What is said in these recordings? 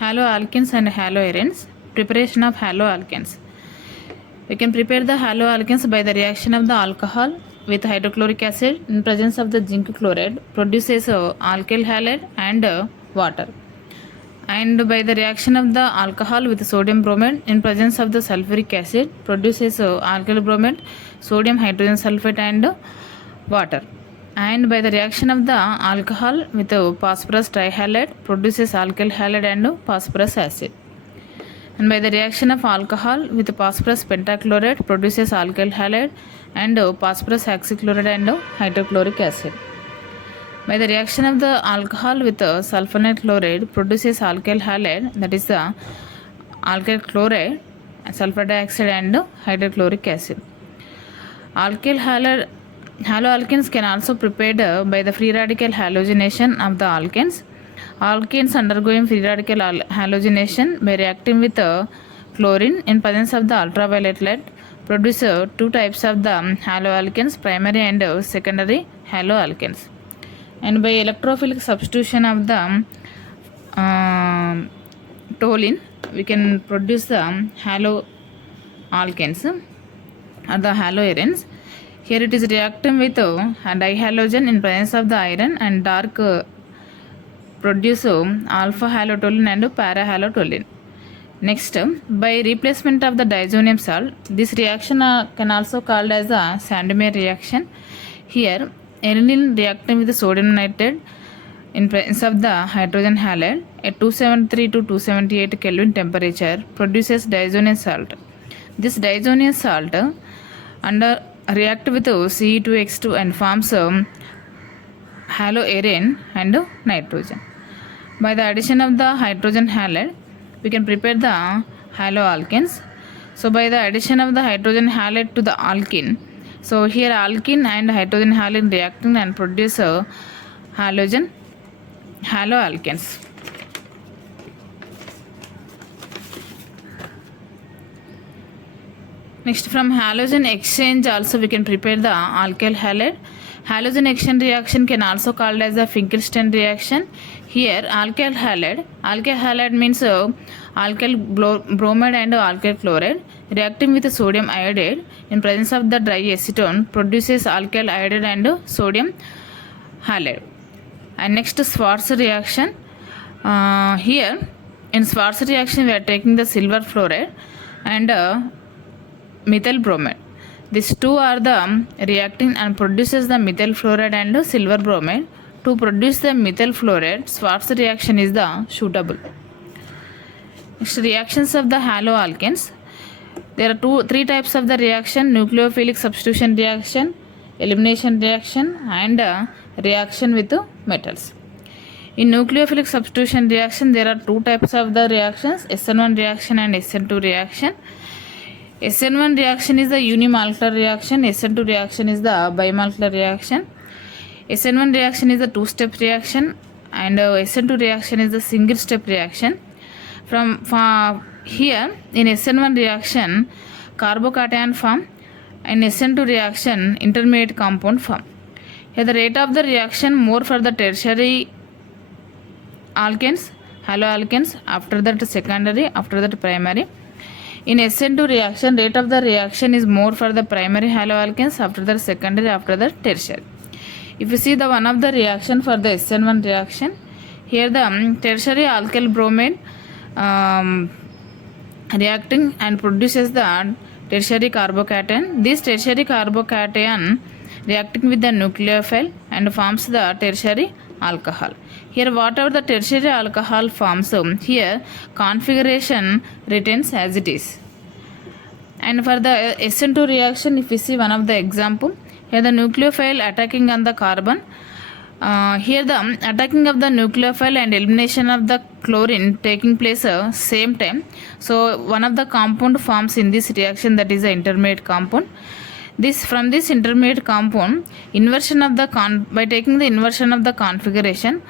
Haloalkenes and haloarenes. Preparation of haloalkenes. We can prepare the haloalkenes by the reaction of the alcohol with hydrochloric acid in presence of the zinc chloride produces alkyl halide and water. And by the reaction of the alcohol with sodium bromide in presence of the sulfuric acid produces alkyl bromide, sodium hydrogen sulfate and water. And by the reaction of the alcohol with phosphorus trihalide produces alkyl halide and phosphorus acid. And by the reaction of alcohol with phosphorus pentachloride produces alkyl halide and phosphorus hexachloride and hydrochloric acid. By the reaction of the alcohol with sulfonate chloride produces alkyl halide, that is the alkyl chloride, sulfur dioxide and hydrochloric acid. Alkyl halide haloalkenes can also prepared by the free radical halogenation of the alkenes. Alkenes undergoing free radical halogenation by reacting with chlorine in presence of the ultraviolet light produce two types of the haloalkenes, primary and secondary haloalkenes. And by electrophilic substitution of the toluene, we can produce the haloalkenes or the haloarenes. Here it is reacting with dihalogen in presence of the iron and dark produce alpha halotoluene and para halotoluene. Next, by replacement of the diazonium salt, this reaction can also called as a Sandemeyer reaction. Here, aniline reacting with the sodium nitrate in presence of the hydrogen halide at 273 to 278 Kelvin temperature produces diazonium salt. This diazonium salt react with Ce2X2 and forms haloarene and nitrogen. By the addition of the hydrogen halide, we can prepare the haloalkenes. So by the addition of the hydrogen halide to the alkene, so here alkene and hydrogen halide reacting and produce haloalkenes. Next, from halogen exchange also we can prepare the alkyl halide. Halogen exchange reaction can also called as the Finkelstein reaction. Here alkyl halide means alkyl bromide and alkyl chloride reacting with sodium iodide in presence of the dry acetone produces alkyl iodide and sodium halide. And next, Schwarz reaction. Here in Schwarz reaction we are taking the silver fluoride and methyl bromide. These two are the reacting and produces the methyl fluoride and silver bromide. To produce the methyl fluoride, Schwarz reaction is the suitable. Next, reactions of the haloalkenes. There are three types of the reaction: nucleophilic substitution reaction, elimination reaction, and reaction with metals. In nucleophilic substitution reaction, there are two types of the reactions: SN1 reaction and SN2 reaction. SN1 reaction is the unimolecular reaction, SN2 reaction is the bimolecular reaction. SN1 reaction is the two-step reaction and SN2 reaction is the single-step reaction. From here in SN1 reaction, carbocation form and SN2 reaction intermediate compound form. Here the rate of the reaction more for the tertiary alkenes, haloalkenes, after that secondary, after that primary. In SN2 reaction, rate of the reaction is more for the primary haloalkenes, after the secondary, after the tertiary. If you see the one of the reaction for the SN1 reaction, here the tertiary alkyl bromide reacting and produces the tertiary carbocation. This tertiary carbocation reacting with the nucleophile and forms the tertiary alcohol. Here whatever the tertiary alcohol forms, here configuration retains as it is. And for the SN2 reaction, if we see one of the example, here the nucleophile attacking on the carbon, here the attacking of the nucleophile and elimination of the chlorine taking place same time. So one of the compound forms in this reaction, that is the intermediate compound. From this intermediate compound, inversion of the by taking the inversion of the configuration,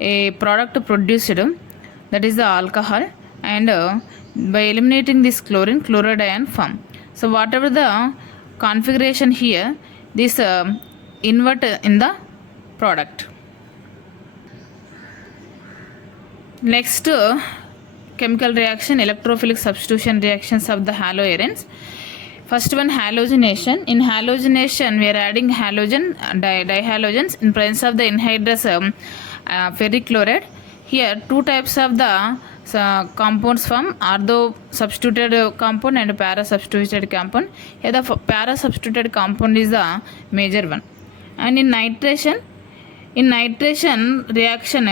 a product produced, that is the alcohol, and by eliminating this chlorine, chloride ion form. So whatever the configuration here, this invert in the product. Next, chemical reaction, electrophilic substitution reactions of the haloarenes. First one, halogenation. In halogenation, we are adding halogen, dihalogens in presence of the anhydrous ferric chloride. Here, two types of the compounds from ortho substituted compound and para substituted compound. Here, the para substituted compound is the major one. And in nitration reaction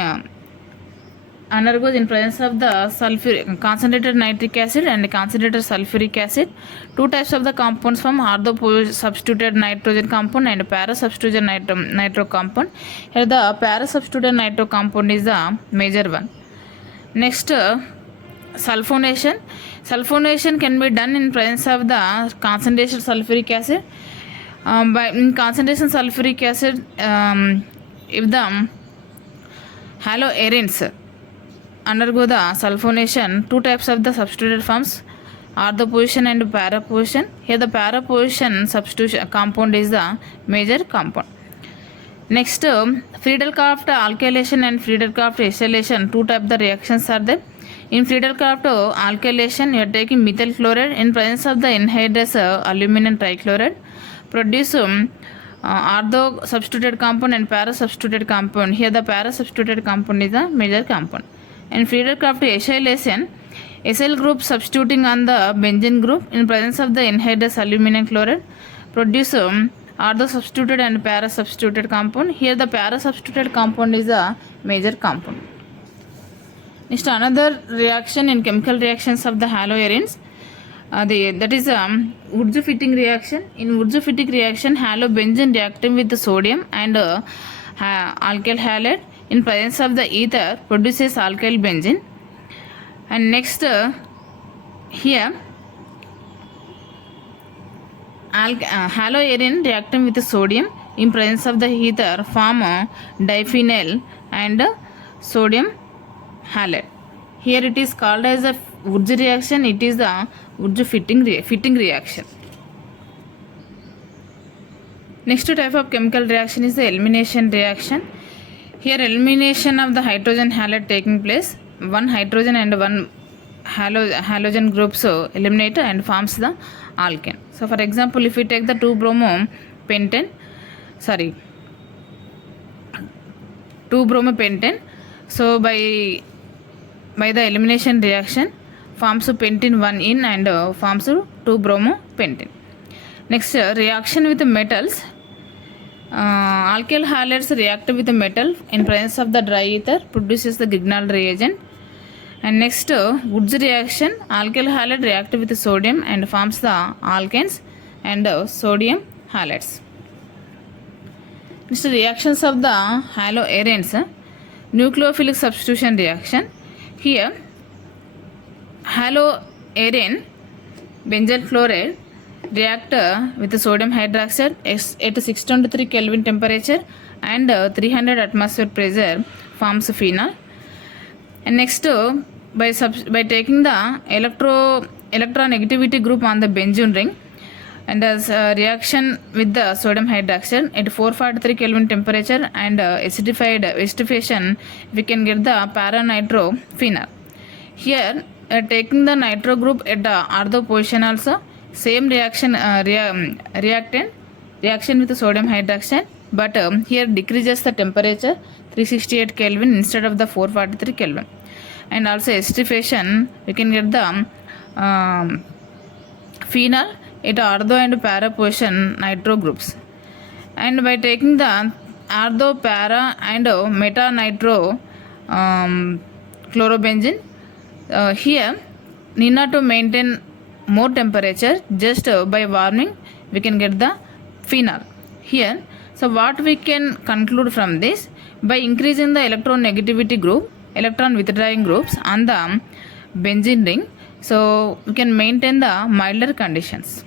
undergoes in presence of the concentrated nitric acid and concentrated sulfuric acid. Two types of the compounds from ortho substituted nitrogen compound and para substituted nitro compound. Here the para substituted nitro compound is the major one. Next, sulfonation. Sulfonation can be done in presence of the concentrated sulfuric acid. In concentration sulfuric acid, if the haloarenes undergo the sulfonation, two types of the substituted forms, ortho position and para position. Here the para position substitution compound is the major compound. Next, Friedel-Crafts alkylation and Friedel-Crafts acylation, two types of the reactions are there. In Friedel-Crafts alkylation, you are taking methyl chloride in presence of the anhydrous aluminum trichloride, produce ortho substituted compound and para substituted compound. Here the para substituted compound is the major compound. And Friedel-Crafts acylation, acyl group substituting on the benzene group in presence of the anhydrous aluminum chloride, produce ortho substituted and para substituted compound. Here the para substituted compound is the major compound. Next, another reaction in chemical reactions of the haloarenes, that is Wurtz-Fittig reaction. In Wurtz-Fittig reaction, halobenzene reacting with the sodium and alkyl halide in presence of the ether produces alkyl benzene. And next, here haloarene reacting with the sodium in presence of the ether form diphenyl and sodium halide. Here it is called as a Wurtz reaction. It is the Wurtz-Fittig reaction. Next type of chemical reaction is the elimination reaction. Here elimination of the hydrogen halide taking place. One hydrogen and one halogen groups eliminate and forms the alkane. So for example, if we take the 2-bromopentane, so by the elimination reaction forms pentene 1 in and forms 2-bromopentane. Next, reaction with the metals. Alkyl halides react with the metal in presence of the dry ether, produces the Grignard reagent. And next, Wurtz reaction, alkyl halide react with the sodium and forms the alkanes and sodium halides. Next, reactions of the haloarenes, nucleophilic substitution reaction. Here, haloarene benzyl chloride react with the sodium hydroxide at 623 Kelvin temperature and 300 atmosphere pressure forms phenol. And next, by taking the electronegativity group on the benzene ring and as reaction with the sodium hydroxide at 443 Kelvin temperature and acidification, we can get the para-nitrophenol. Here, taking the nitro group at the ortho position also, same reaction reaction with the sodium hydroxide, but here decreases the temperature 368 Kelvin instead of the 443 Kelvin. And also acidification, we can get the phenol at ortho and para position nitro groups. And by taking the ortho, para and meta nitro chlorobenzene, here need not to maintain more temperature, just by warming we can get the phenol here. So what we can conclude from this, by increasing the electronegativity group, electron withdrawing groups on the benzene ring, so we can maintain the milder conditions.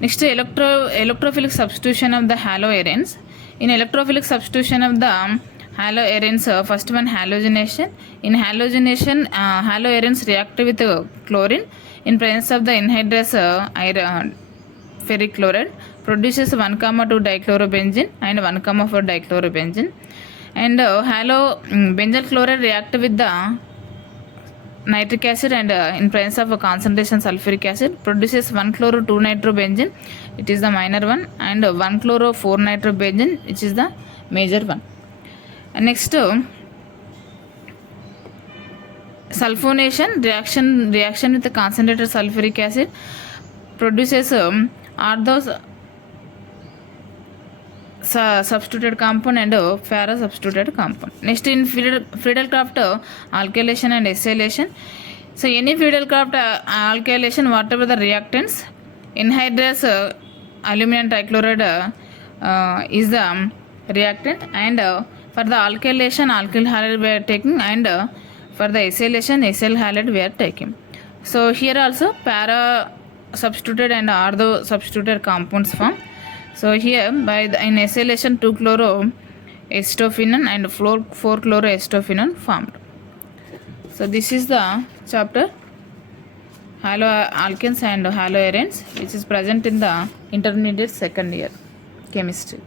Next, electrophilic substitution of the haloarenes. In electrophilic substitution of the haloarenes, first one halogenation. In halogenation, haloarenes react with chlorine in presence of the anhydrous ferric chloride, produces 1,2 dichlorobenzene and 1,4 dichlorobenzene. And benzyl chloride react with the nitric acid and in presence of a concentration sulfuric acid produces 1-chloro-2-nitrobenzene, it is the minor one, and 1-chloro-4-nitrobenzene, which is the major one. And next, sulfonation reaction with the concentrated sulfuric acid produces orthos substituted compound and para substituted compound. Next, in Friedel-Crafts alkylation and acylation. So any Friedel-Crafts alkylation, whatever the reactants, anhydrous aluminum trichloride is the reactant, and for the alkylation alkyl halide we are taking, and for the acylation acyl halide we are taking. So here also para substituted and ortho substituted compounds form. So here in acylation 2-chloro-acetophenone and 4-chloro-acetophenone formed. So this is the chapter haloalkanes and haloarenes, which is present in the intermediate second year chemistry.